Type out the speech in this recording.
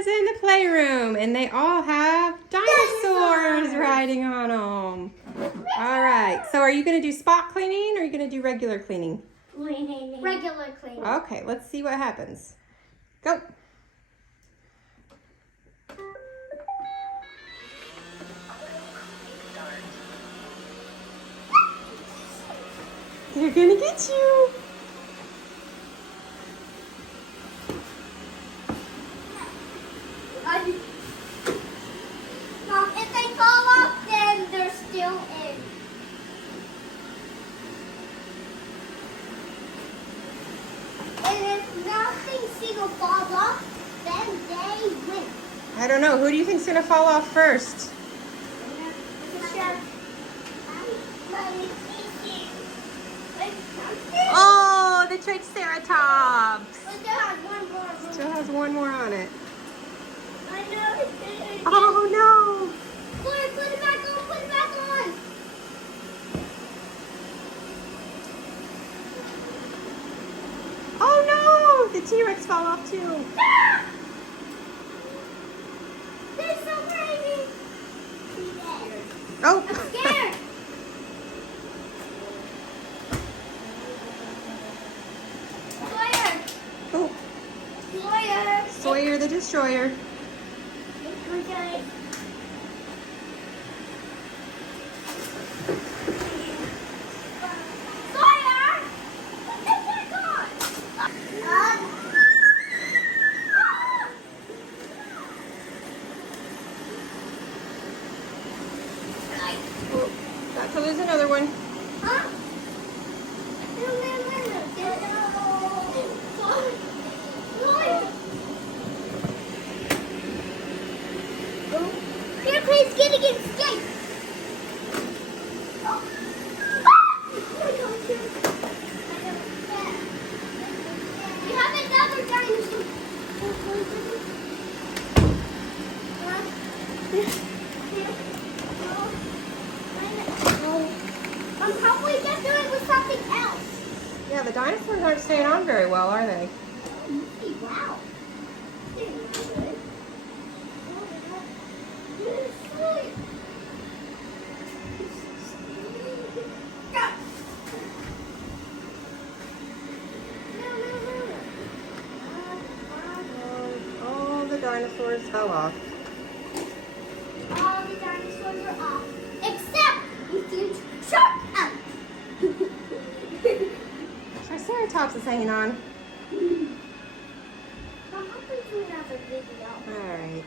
is in the playroom, and they all have dinosaurs riding on them. All right, so are you going to do spot cleaning or are you going to do regular cleaning? Regular cleaning. Okay, let's see what happens. Go. They're going to get you. If they fall off, then they're still in. And if nothing single falls off, then they win. I don't know. Who do you think's going to fall off first? Oh, the Triceratops. Still has one more on it. I know. Oh no. Put it back on. Put it back on. Oh no. The T-Rex fell off too. Ah! They're so crazy. Oh. I'm scared. Sawyer. Oh. Sawyer. Sawyer the Destroyer. Okay. Sawyer. Put that back on. Oh, got to lose another one. Huh? Here, please get against Jake. You have another dinosaur. I'm probably just doing it with something else. Yeah, the dinosaurs aren't staying on very well, are they? Wow. All the dinosaurs fell off. All the dinosaurs are off, except if you shut up. Triceratops is hanging on. I'm hoping to another video. All right.